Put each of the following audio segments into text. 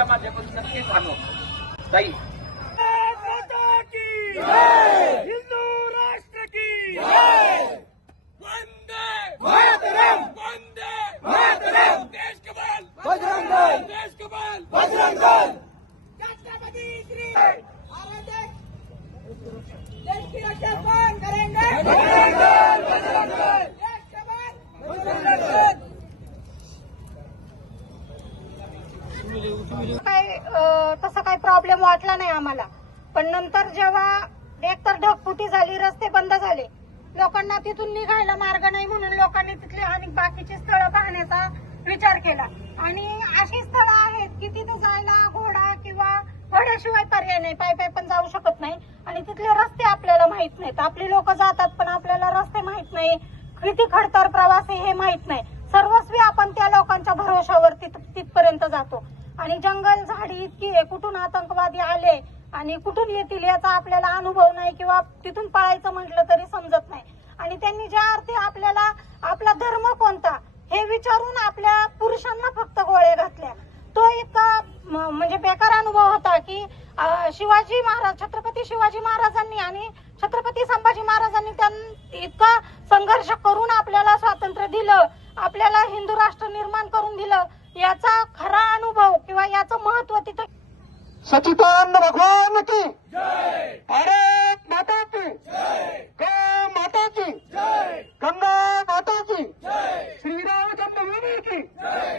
तुमच्या माध्यमातून नक्कीच आणू ताई. हिंदू राष्ट्र की वंदे मातरम. वंदे मातरम. देश के बल. बजरंग दल. देश के बल. बजरंग दल. छत्रपति श्री भारत देश देश की रक्षा कौन करेंगे बजरंग दल बजरंग दल देश के बाद बजरंग दल काय तसा काही प्रॉब्लेम वाटला नाही आम्हाला. पण नंतर जेव्हा एकतर ढगफुटी झाली रस्ते बंद झाले लोकांना तिथून निघायला मार्ग नाही म्हणून लोकांनी तिथले आणि बाकीची स्थळं पाहण्याचा विचार केला. आणि अशी स्थळं आहेत की तिथे जायला घोडा किंवा घोड्याशिवाय पर्याय नाही. पाय पाय पण जाऊ शकत नाही. आणि तिथले रस्ते आपल्याला माहीत नाहीत. आपली लोक जातात पण आपल्याला रस्ते माहीत नाही. किती खडतर प्रवास आहे हे माहीत नाही. सर्वस्वी आपण त्या लोकांच्या भरोशावर तिथपर्यंत जातो. आणि जंगल झाडी इतकी आहे कुठून आतंकवादी आले आणि कुठून येतील याचा आपल्याला अनुभव नाही किंवा तिथून पळायचं म्हटलं तरी समजत नाही. आणि त्यांनी ज्या अर्थी आपल्याला आपला धर्म कोणता हे विचारून आपल्या पुरुषांना फक्त गोळे घातल्या. तो इतका म्हणजे बेकार अनुभव होता की शिवाजी महाराज छत्रपती शिवाजी महाराजांनी आणि छत्रपती संभाजी महाराजांनी त्यांनी इतका संघर्ष करून आपल्याला स्वातंत्र्य दिलं आपल्याला हिंदू राष्ट्र निर्माण करून दिलं याचा खरा अनुभव किंवा याचं महत्त्व तिथं सचिदानंद भगवान की भारत माता की गौ माता की गंगा माता की श्री राम जन्मभूमि की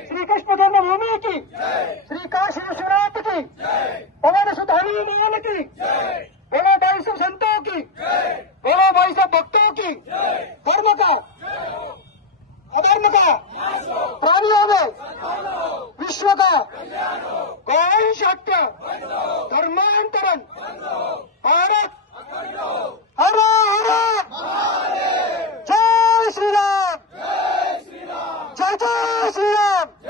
श्री कृष्ण जन्मभूमि की श्री काशी विश्वनाथ की पवन सुत हनुमान की बोलो भाई सब संतों की बोलो भाई सब भक्तों की धर्म का अधर्म का प्राणियों में विश्व का कौन हत्या धर्मांतरण। भारत। हर हर। जय श्रीराम। जय जय श्रीराम।